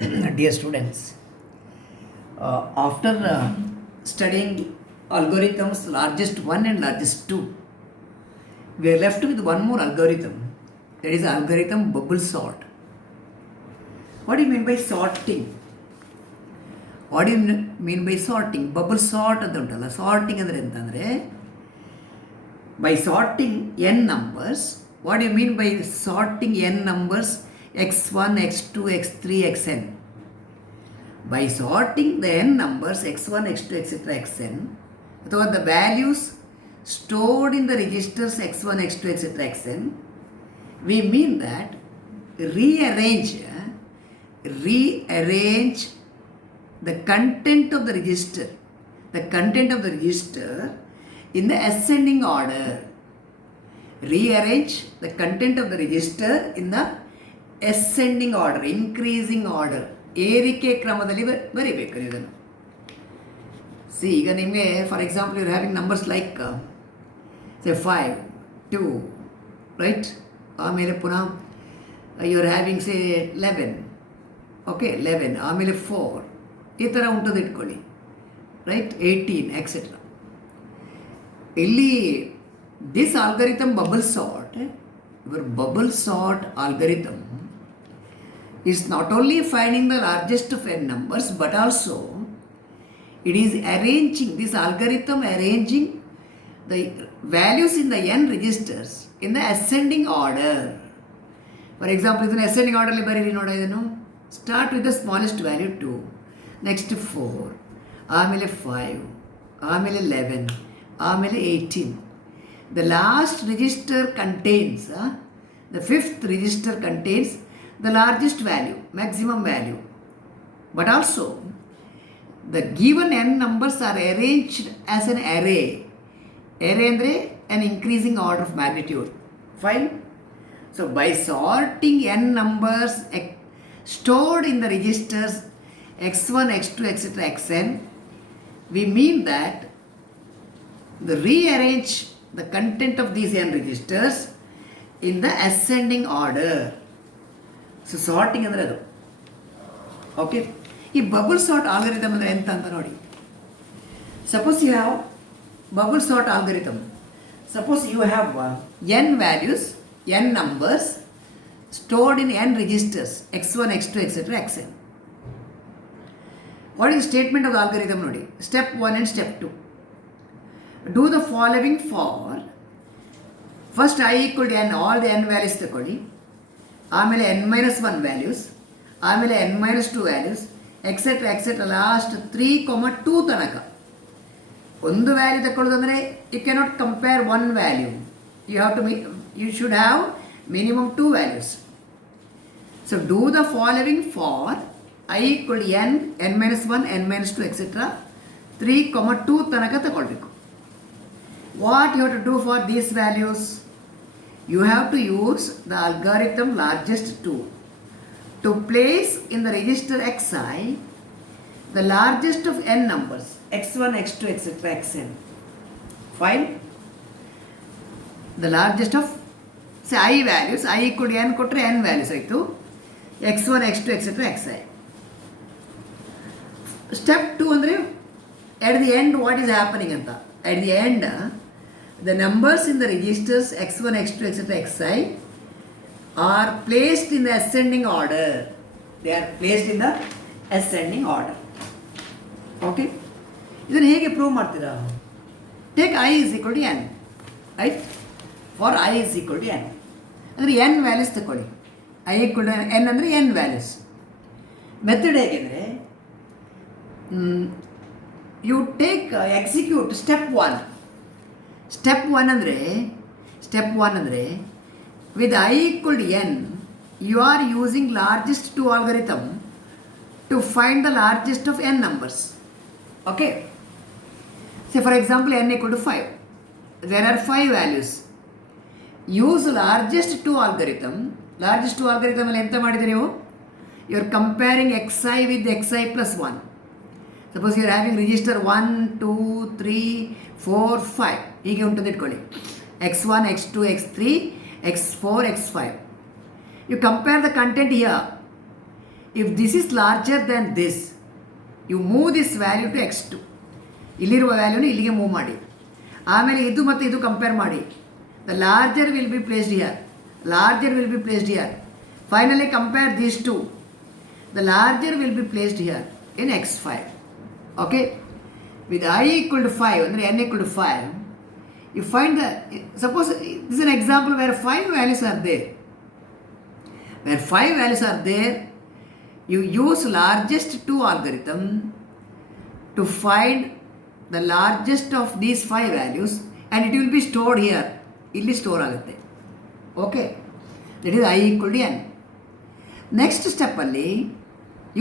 Dear students, after studying algorithms largest 1 and largest 2, we are left with one more algorithm, that is algorithm bubble sort. What do you mean by sorting? What do you mean by sorting? Bubble sort ಅಂತ ಉಂಟಲ್ಲ, ಸಾರ್ಟಿಂಗ್ ಅಂದರೆ ಎಂತಂದರೆ by sorting n numbers. What do you mean by sorting n numbers x1, x2, x3, xn? By sorting the n numbers x1, x2, etc. xn, ಅಥವಾ the values stored in the registers x1, x2, etc. xn, we mean that rearrange the content of the register in the ascending order. Rearrange the content of the register in the ascending order, increasing order, ಏರಿಕೆ ಕ್ರಮದಲ್ಲಿ ಬರೀಬೇಕು ಇದನ್ನು. See ಈಗ ನಿಮಗೆ for example you are having numbers like say 5, 2, ರೈಟ್. ಆಮೇಲೆ ಪುನಃ you are having ಸೆ 11, ಓಕೆ 11, ಆಮೇಲೆ 4, ಈ ಥರ ಉಂಟದು ಇಟ್ಕೊಳ್ಳಿ, ರೈಟ್, 18 ಎಕ್ಸೆಟ್ರಾ. ಇಲ್ಲಿ this algorithm bubble sort, your bubble sort algorithm is not only finding the largest of n numbers, but also it is arranging, this algorithm arranging the values in the n registers in the ascending order. For example, in ascending order li bariri noda idanu. Start with the smallest value 2, next 4, ಆಮೇಲೆ 5, ಆಮೇಲೆ 11, ಆಮೇಲೆ 18. The last register contains, the fifth register contains the largest value, maximum value. But also, the given n numbers are arranged as an array. Array andre an increasing order of magnitude. Fine. So, by sorting n numbers stored in the registers x1, x2, etc., xn, we mean that the rearrange the content of these n registers in the ascending order. So sorting ಅಂದರೆ ಅದು. ಓಕೆ, ಈ bubble sort ಆಲ್ಗರಿಥಮ್ ಅಂದರೆ ಎಂತ ಅಂತ ನೋಡಿ. Suppose you have bubble sort algorithm, suppose you have n values, n numbers stored in n registers x1, x2, etc. xn. What is statement of algorithm ನೋಡಿ. Step 1 and step 2. Do the following for first i equal to n, all the n values ತಗೊಳ್ಳಿ, ಆಮೇಲೆ n-1 values, ಆಮೇಲೆ n-2 values, etcetera etcetera, last 3, 2 ತನಕ. ಒಂದು value ತಗೊಳ್ಳೋದಂದರೆ you cannot compare one value, you should have minimum 2 values. So do the following for i equal n, n-1, n-2 etcetera 3, 2 ತನಕ ತಗೊಳ್ಬೇಕು. What you have to do for these values? You have to use the algorithm largest 2 to place in the register xi the largest of n numbers x1, x2, etc. xn. Fine. The largest of, say, I values, I equal to n kotre n values aitu, x1, x2, etc. xi. Step 2 andre at the end what is happening anta. At the end the numbers in the registers x1, x2, etc. xi are placed in the ascending order. They are placed in the ascending order. Okay? ಇದನ್ನು ಹೇಗೆ ಪ್ರೂವ್ ಮಾಡ್ತೀರಾ? Take i is equal to n, right? For i is equal to n, ಅಂದರೆ n values ತಗೊಳ್ಳಿ. i equal to n ಅಂದರೆ n values. Method ಹೇಗೆಂದರೆ you take execute step 1. Step 1 ಅಂದರೆ with i equal to n, you are using largest 2 algorithm to find the largest of n numbers. Okay, say for example n equal to 5, there are 5 values. Use largest 2 algorithm. Largest 2 ಆಲ್ಗರಿಥಮಲ್ಲಿ ಎಂತ ಮಾಡಿದರೆ ನೀವು? You are comparing xi with xi plus 1. Suppose you are having register 1, 2, 3, 4, 5 ಹೀಗೆ ಉಂಟು ಇಟ್ಕೊಳ್ಳಿ. x1, x2, x3, x4, x5. You compare the content here. If this is larger than this, you move this value to x2. ಇಲ್ಲಿರುವ ವ್ಯಾಲ್ಯೂನ ಇಲ್ಲಿಗೆ ಮೂವ್ ಮಾಡಿ. ಆಮೇಲೆ ಇದು ಮತ್ತು ಇದು ಕಂಪೇರ್ ಮಾಡಿ. The larger will be placed here, larger will be placed here. Finally compare these two. The larger will be placed here in x5. Okay, with I equal to 5 ಅಂದರೆ n equal to 5, you find the, suppose this is an example where 5 values are there. Where 5 values are there, you use largest 2 algorithm to find the largest of these 5 values and it will be stored here. Illi store agutte. Okay, that is I equal to n. Next step alli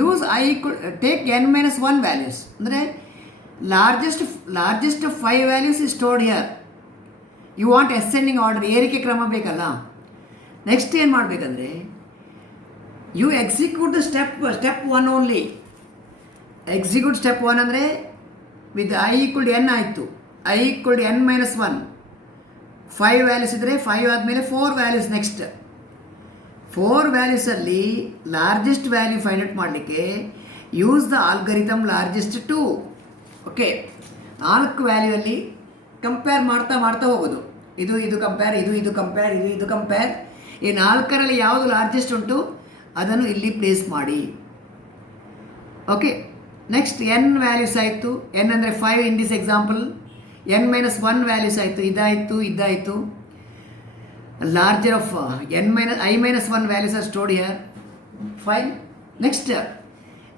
use I equal, take n minus 1 values. Andre largest of 5 values is stored here. You want ascending order, ಏರಿಕೆ ಕ್ರಮ ಬೇಕಲ್ಲ. Next ಏನು ಮಾಡಬೇಕಂದ್ರೆ you execute the step 1 only. Execute step 1 ಅಂದರೆ with I equal to n ಆಯಿತು. I equal to n minus 1, 5 values ಇದ್ದರೆ 5 ಆದಮೇಲೆ 4 values. Next 4 ವ್ಯಾಲ್ಯೂಸಲ್ಲಿ ಲಾರ್ಜೆಸ್ಟ್ ವ್ಯಾಲ್ಯೂ ಫೈಂಡ್ ಔಟ್ ಮಾಡಲಿಕ್ಕೆ use the algorithm largest 2. Okay, 4 ವ್ಯಾಲ್ಯೂಯಲ್ಲಿ ಕಂಪೇರ್ ಮಾಡ್ತಾ ಹೋಗೋದು. ಇದು ಕಂಪೇರ್, ಇದು ಕಂಪೇರ್, ಇದು ಕಂಪೇರ್. ಈ 4ರಲ್ಲಿ ಯಾವುದು ಲಾರ್ಜೆಸ್ಟ್ ಉಂಟು ಅದನ್ನು ಇಲ್ಲಿ ಪ್ಲೇಸ್ ಮಾಡಿ. ಓಕೆ, ನೆಕ್ಸ್ಟ್ n ವ್ಯಾಲ್ಯೂಸ್ ಆಯಿತು. n ಅಂದರೆ 5 in this example. n minus 1 values ಆಯಿತು. ಇದಾಯಿತು. Larger of I minus 1 values are stored here. Fine. Next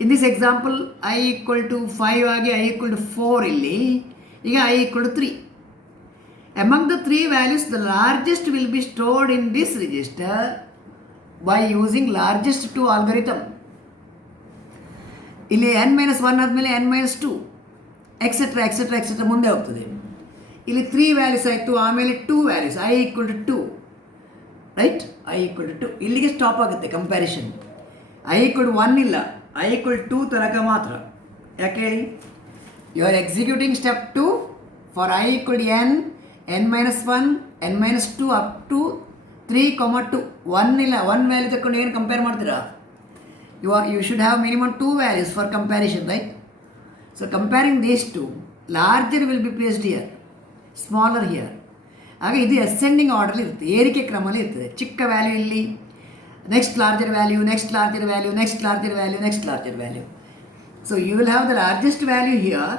in this example I equal to 5 ಆಗಿ I equal to 4 ಇಲ್ಲಿ. ಈಗ I equal to 3. Among the 3 values, the largest will be stored in this register by using largest 2 algorithm. ಇಲ್ಲಿ n minus 1 ಆದಮೇಲೆ n minus 2 ಎಕ್ಸೆಟ್ರಾ ಮುಂದೆ ಹೋಗ್ತದೆ. ಇಲ್ಲಿ 3 ವ್ಯಾಲ್ಯೂಸ್ ಆಯಿತು, ಆಮೇಲೆ 2 values I equal to 2, right? I equal to 2 ಇಲ್ಲಿಗೆ ಸ್ಟಾಪ್ ಆಗುತ್ತೆ ಕಂಪ್ಯಾರಿಷನ್. I equal to 1 ಇಲ್ಲ, I equal to 2 ತನಕ ಮಾತ್ರ. ಯಾಕೆ ಹೇಳಿ? You are executing step 2 for I equal to n minus 1, n minus 2 up to 3, 2. 1 ಇಲ್ಲ, 1 ವ್ಯಾಲ್ಯೂ ತಗೊಂಡು ಏನು ಕಂಪೇರ್ ಮಾಡ್ತೀರಾ? You should have minimum 2 values for comparison, right? So comparing these two, larger will be placed here, smaller here. ಹಾಗೆ ಇದು ascending order ಇರುತ್ತೆ, ಏರಿಕೆ ಕ್ರಮದಲ್ಲಿ ಇರ್ತದೆ. ಚಿಕ್ಕ ವ್ಯಾಲ್ಯೂ ಇಲ್ಲಿ, next larger value, next larger value, next larger value, next larger value. So you will have the largest value here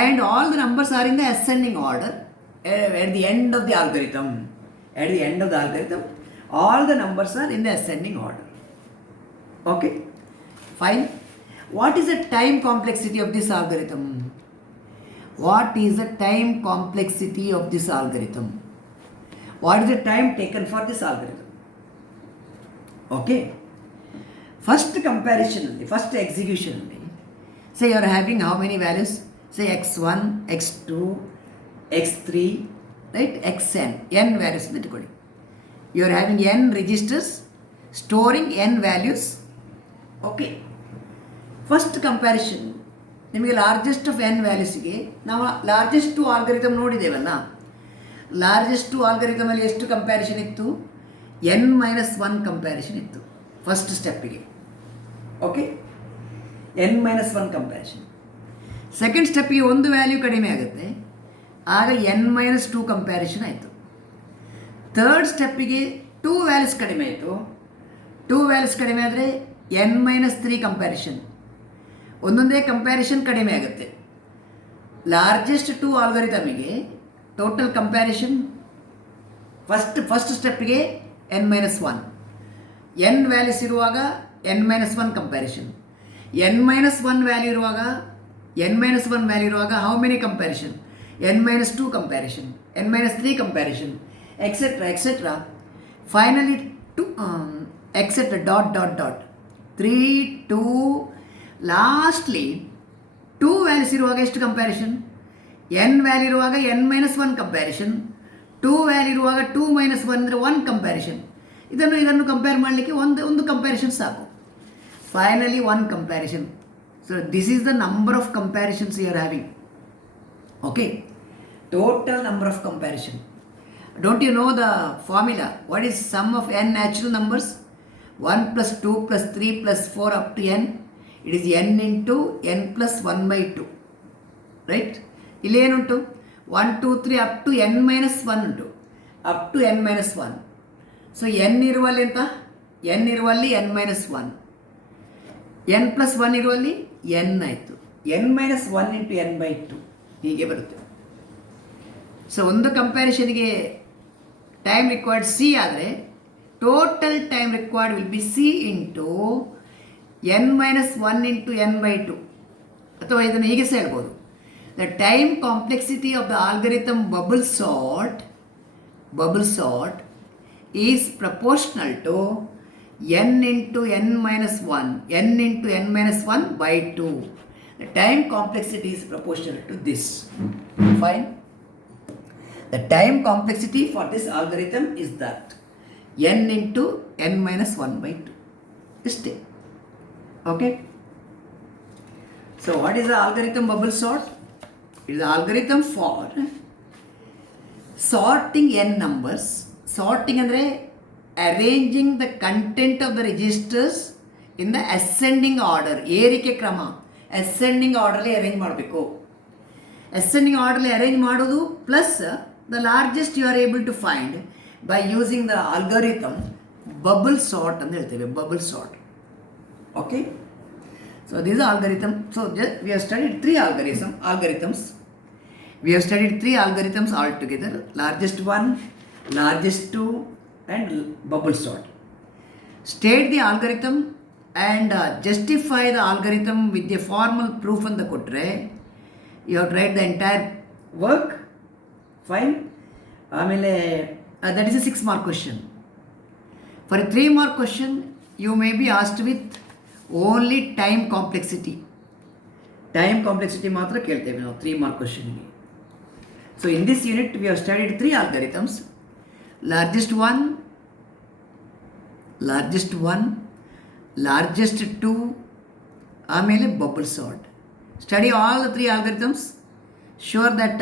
and all the numbers are in the ascending order at the end of the algorithm. At the end of the algorithm, all the numbers are in the ascending order. Okay, fine. What is the time complexity of this algorithm? What is the time complexity of this algorithm? What is the time taken for this algorithm? Okay. First comparison, first execution. Say you are having how many values? Say x1, x2, x3, right? xn, n values. You are having n registers storing n values. Okay. First comparison, ನಿಮಗೆ largest of n ವ್ಯಾಲ್ಯೂಸ್ಗೆ ನಾವು ಲಾರ್ಜೆಸ್ಟ್ 2 ಆಲ್ಗರಿಥಮ್ ನೋಡಿದ್ದೇವಲ್ಲ. ಲಾರ್ಜೆಸ್ಟ್ 2 ಆಲ್ಗರಿಥಮಲ್ಲಿ ಎಷ್ಟು ಕಂಪ್ಯಾರಿಷನ್ ಇತ್ತು? n minus 1 comparison ಇತ್ತು first ಸ್ಟೆಪ್ಪಿಗೆ. Okay, n minus 1 comparison. Second ಸ್ಟೆಪ್ಪಿಗೆ ಒಂದು ವ್ಯಾಲ್ಯೂ ಕಡಿಮೆ ಆಗುತ್ತೆ, ಆಗ n minus 2 ಕಂಪ್ಯಾರಿಷನ್ ಆಯಿತು. ಥರ್ಡ್ ಸ್ಟೆಪ್ಪಿಗೆ 2 ವ್ಯಾಲ್ಯೂಸ್ ಕಡಿಮೆ ಆಯಿತು. 2 ವ್ಯಾಲ್ಯೂಸ್ ಕಡಿಮೆ ಆದರೆ n minus 3 ಕಂಪ್ಯಾರಿಷನ್. ಒಂದೊಂದೇ ಕಂಪ್ಯಾರಿಷನ್ ಕಡಿಮೆ ಆಗುತ್ತೆ. ಲಾರ್ಜೆಸ್ಟ್ 2 ಆಲ್ಗರಿಥಮಿಗೆ ಟೋಟಲ್ ಕಂಪ್ಯಾರಿಷನ್ ಫಸ್ಟ್ ಸ್ಟೆಪ್ಪಿಗೆ n minus 1, n ವ್ಯಾಲ್ಯೂಸ್ ಇರುವಾಗ n minus 1 comparison. n minus 1 value ಇರುವಾಗ how many comparison? n minus 2 comparison, n minus 3 comparison, etcetera. Finally etcetera dot 3, 2, ಲಾಸ್ಟ್ಲಿ 2 ವ್ಯಾಲ್ಯೂಸ್ ಇರುವಾಗ ಎಷ್ಟು comparison? n value ಇರುವಾಗ n minus 1 ಕಂಪ್ಯಾರಿಷನ್, 2 ವ್ಯಾಲ್ಯೂ ಇರುವಾಗ 2 minus 1 ಅಂದರೆ 1 ಕಂಪ್ಯಾರಿಷನ್. ಇದನ್ನು ಕಂಪೇರ್ ಮಾಡಲಿಕ್ಕೆ ಒಂದು ಕಂಪ್ಯಾರಿಷನ್ ಸಾಕು. Finally 1 comparison. So this is the number of comparisons you are having. Okay, total number of comparison. Don't you know the formula? What is sum of n natural numbers? 1 plus 2 plus 3 plus 4 up to n, it is n into n plus 1 by 2, right? ಇಲ್ಲಿ ಏನುಂಟು 1 2 3 up to n minus 1 ಉಂಟು, up to n minus 1. So n ಇರುವಲ್ಲಿ ಅಂತ, n ಇರುವಲ್ಲಿ n minus 1, n plus 1 ಇರುವಲ್ಲಿ n ಆಯಿತು, n minus 1 into n by 2 ಹೀಗೆ ಬರುತ್ತೆ. ಸೊ ಒಂದು ಕಂಪ್ಯಾರಿಷನ್ಗೆ ಟೈಮ್ ರಿಕ್ವೈರ್ಡ್ ಸಿ ಆದರೆ total time required will be C into n minus 1 into n by 2. ಅಥವಾ ಇದನ್ನು ಹೀಗೆ ಸಹ ಹೇಳ್ಬೋದು, the time complexity of the algorithm bubble sort is proportional to n into n minus 1, n into n minus 1 by 2. The time complexity is proportional to this. Fine. The time complexity for this algorithm is that n into n minus 1 by 2. Stay. Okay. So what is the algorithm bubble sort? It is the algorithm for sorting n numbers. Sorting andre arranging the content of the registers in the ascending order. ಏರಿಕೆ ಕ್ರಮ ascending orderly arrange ಮಾಡಬೇಕು. ascending orderly arrange ಮಾಡೋದು plus the largest you are able to find by using the algorithm bubble sort ಅಂತ ಹೇಳ್ತೇವೆ, bubble sort. Okay. So this is algorithm. So we have studied three algorithms. We have studied three algorithms altogether: largest one, largest two, and bubble sort. State the algorithm and justify the algorithm with a formal proof on the kotre. You have to write the entire work. Fine. That is a 6 mark question. For a 3 mark question, you may be asked with only time complexity. Time complexity ಮಾತ್ರ ಕೇಳ್ತೇವೆ ನಾವು 3 mark question ಗೆ. So in this unit we have studied 3 algorithms: largest one, largest two, ಆಮೇಲೆ bubble sort. Study all the 3 algorithms. Sure that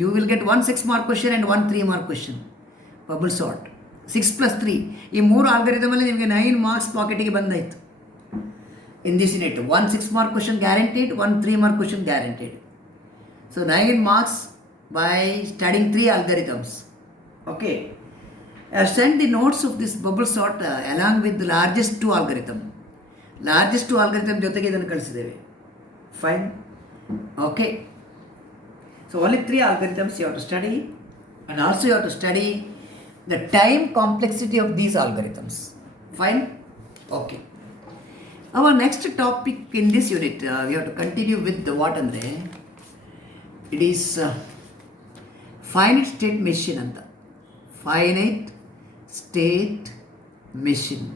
you will get 1 6 mark question and 1 3 mark question. Bubble sort 6 plus 3, ಈ 3 algorithm ಅಲ್ಲಿ ನಿಮಗೆ 9 marks ಪಾಕೆಟಿಗೆ ಬಂದಾಯಿತು. In this unit 1 6 mark question guaranteed, 1 3 mark question guaranteed. So 9 marks by studying 3 algorithms. Okay. I have sent the notes of this bubble sort along with the largest 2 algorithm. Largest 2 algorithm ಜೊತೆಗೆ ಇದನ್ನು ಕಳಿಸಿದ್ದೇವೆ. Fine. Okay. So only 3 algorithms you have to study, and also you have to study the time complexity of these algorithms. Fine. Okay. Our next topic in this unit, we have to continue with the what andre. It is finite state machine anta. Finite state machine.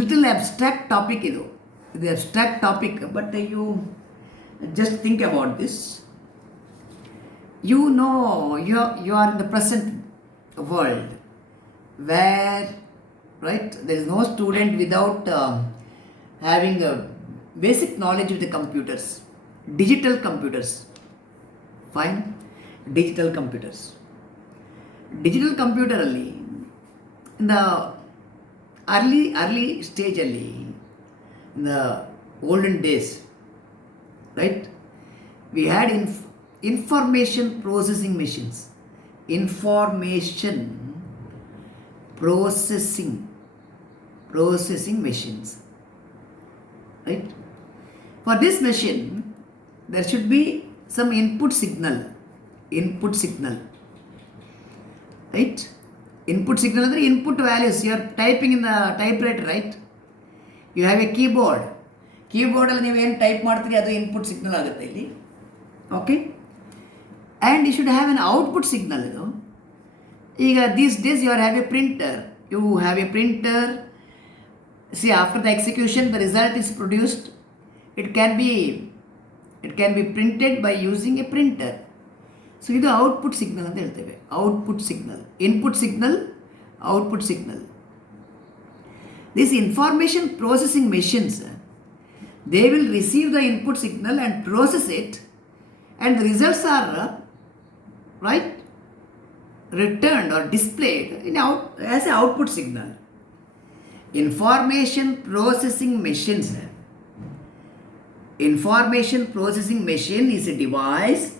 Little abstract topic idu. The abstract topic, but you just think about this. You know you are in the present world where, right, there is no student without having a basic knowledge of the computers, digital computers. Fine. Digital computers. Digital computer ಅಲ್ಲಿ in the early stage ಅಲ್ಲಿ, in the olden days, right, we had information processing machines. Information processing machines, right? For this machine there should be some input signal, right? Input signal ಅಂದರೆ input values. You are typing in the typewriter, right? You have a keyboard ಅಲ್ಲಿ ನೀವು ಏನು ಟೈಪ್ ಮಾಡ್ತೀರಿ ಅದು input signal ಆಗುತ್ತೆ ಇಲ್ಲಿ. Okay. And you should have an output signal. ಇದು ಈಗ these days you have a printer. You have a printer. See after the execution the result is produced. It can be printed by using a printer. So ಇದು output signal ಅಂತ ಹೇಳ್ತೇವೆ. Output signal, input signal, output signal. These information processing machines, they will receive the input signal and process it, and the results are right returned or displayed as an output signal. Information processing machines. Information processing machine is a device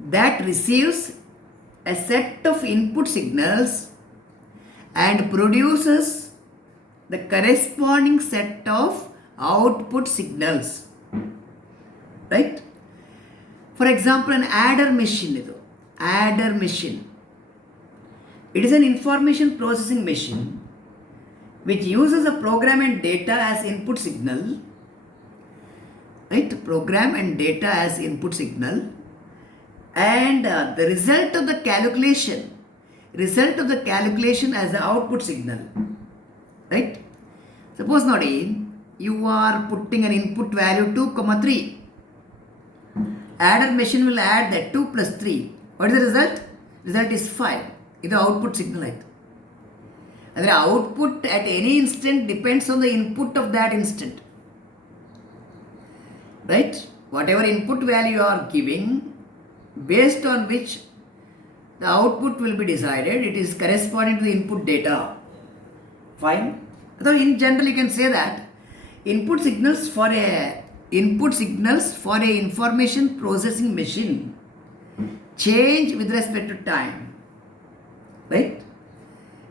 that receives a set of input signals and produces the corresponding set of output signals. Right? For example, an adder machine. Adder machine. It is an information processing machine which uses a program and data as input signal. Right? Program and data as input signal. And the result of the calculation as the output signal. Right? Suppose now you are putting an input value 2, 3. Adder machine will add that 2 plus 3. What is the result? Result is 5. This is the output signal. The output at any instant depends on the input of that instant. Right? Whatever input value you are giving, based on which the output will be decided, it is corresponding to the input data. Fine. So in general you can say that input signals for a information processing machine change with respect to time. Right?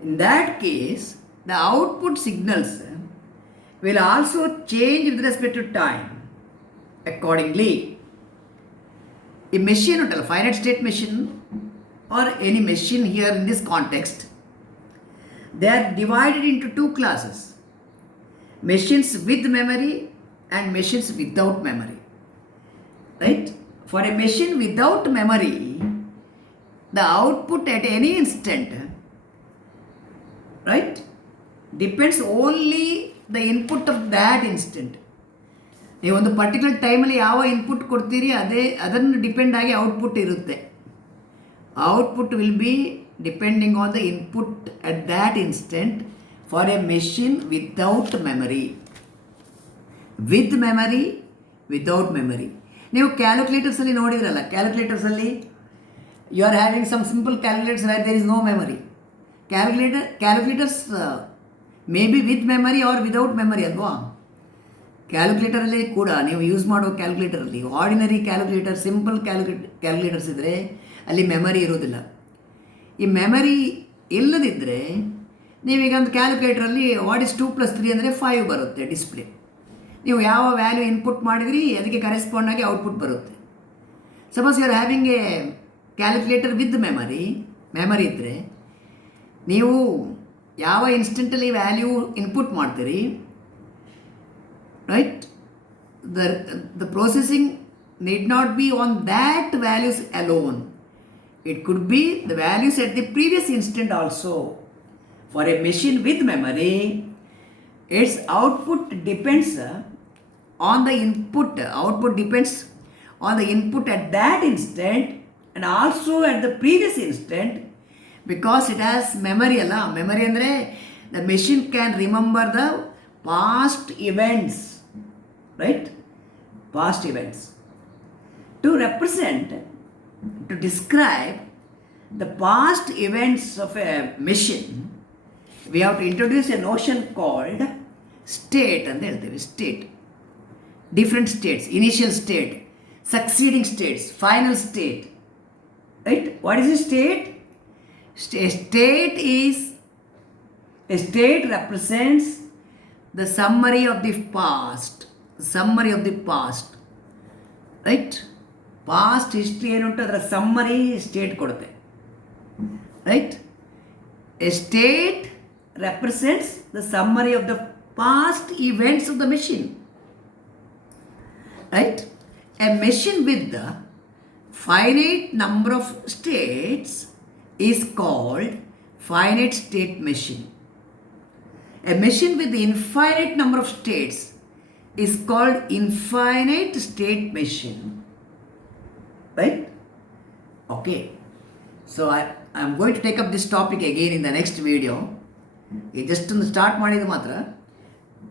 In that case, the output signals will also change with respect to time accordingly. A machine, a finite state machine or any machine here in this context, they are divided into two classes: machines with memory and machines without memory. Right? For a machine without memory, the output at any instant, right, depends only the input of that instant. ನೀವು ಒಂದು ಪರ್ಟಿಕ್ಯುಲರ್ ಟೈಮಲ್ಲಿ ಯಾವ ಇನ್ಪುಟ್ ಕೊಡ್ತೀರಿ ಅದನ್ನು ಡಿಪೆಂಡ್ ಆಗಿ output ಇರುತ್ತೆ. Output will be depending on the input at that instant for a machine without memory. With memory, without memory. ನೀವು ಕ್ಯಾಲ್ಕುಲೇಟರ್ಸಲ್ಲಿ ನೋಡಿದ್ರಲ್ಲ, ಕ್ಯಾಲ್ಕುಲೇಟರ್ಸಲ್ಲಿ you are having some simple calculators right, there is no memory. Calculators may be with memory or without memory ಅಲ್ವಾ. ಕ್ಯಾಲ್ಕುಲೇಟರಲ್ಲಿ ಕೂಡ ನೀವು use ಮಾಡೋ ಕ್ಯಾಲ್ಕುಲೇಟರಲ್ಲಿ ಆರ್ಡಿನರಿ ಕ್ಯಾಲ್ಕುಲೇಟರ್, ಸಿಂಪಲ್ ಕ್ಯಾಲ್ಕುಲೇಟರ್ಸ್ ಇದ್ದರೆ ಅಲ್ಲಿ ಮೆಮರಿ ಇರೋದಿಲ್ಲ. ಈ ಮೆಮರಿ ಇಲ್ಲದಿದ್ದರೆ ನೀವೀಗ ಒಂದು ಕ್ಯಾಲ್ಕುಲೇಟರಲ್ಲಿ ವಾಟ್ ಇಸ್ 2 + 3 ಅಂದರೆ 5 ಬರುತ್ತೆ ಡಿಸ್ಪ್ಲೇ. ನೀವು ಯಾವ ವ್ಯಾಲ್ಯೂ ಇನ್ಪುಟ್ ಮಾಡಿದ್ರಿ ಅದಕ್ಕೆ ಕರೆಸ್ಪಾಂಡ್ ಆಗಿ ಔಟ್ಪುಟ್ ಬರುತ್ತೆ. Suppose you are having a calculator with memory ಇದ್ದರೆ ನೀವು ಯಾವ ಇನ್ಸ್ಟೆಂಟಲ್ಲಿ ವ್ಯಾಲ್ಯೂ ಇನ್ಪುಟ್ ಮಾಡ್ತೀರಿ, right, the processing need not be on that values alone. It could be the values at the previous instant also. For a machine with memory, its output depends on the input. Output depends on the input at that instant and also at the previous instant, because it has memory. Memory andre the machine can remember the past events. Right? Past events. To describe the past events of a machine, we have to introduce a notion called state. And state. Different states: initial state, succeeding states, final state. Right? What is a state? A state represents the summary of the past. Right? Past history ಏನುಂಟು ಅದರ summary state ಕೊಡುತ್ತೆ. Right? A state represents the summary of the past events of the machine. Right? A machine with the finite number of states is called finite state machine. A machine with the infinite number of states is called infinite state machine. Right? Okay. So I am going to take up this topic again in the next video. Just to start ಮಾಡಿದ್ದು ಮಾತ್ರ.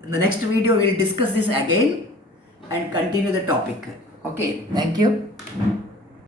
In the next video we will discuss this again and continue the topic. Okay. Thank you.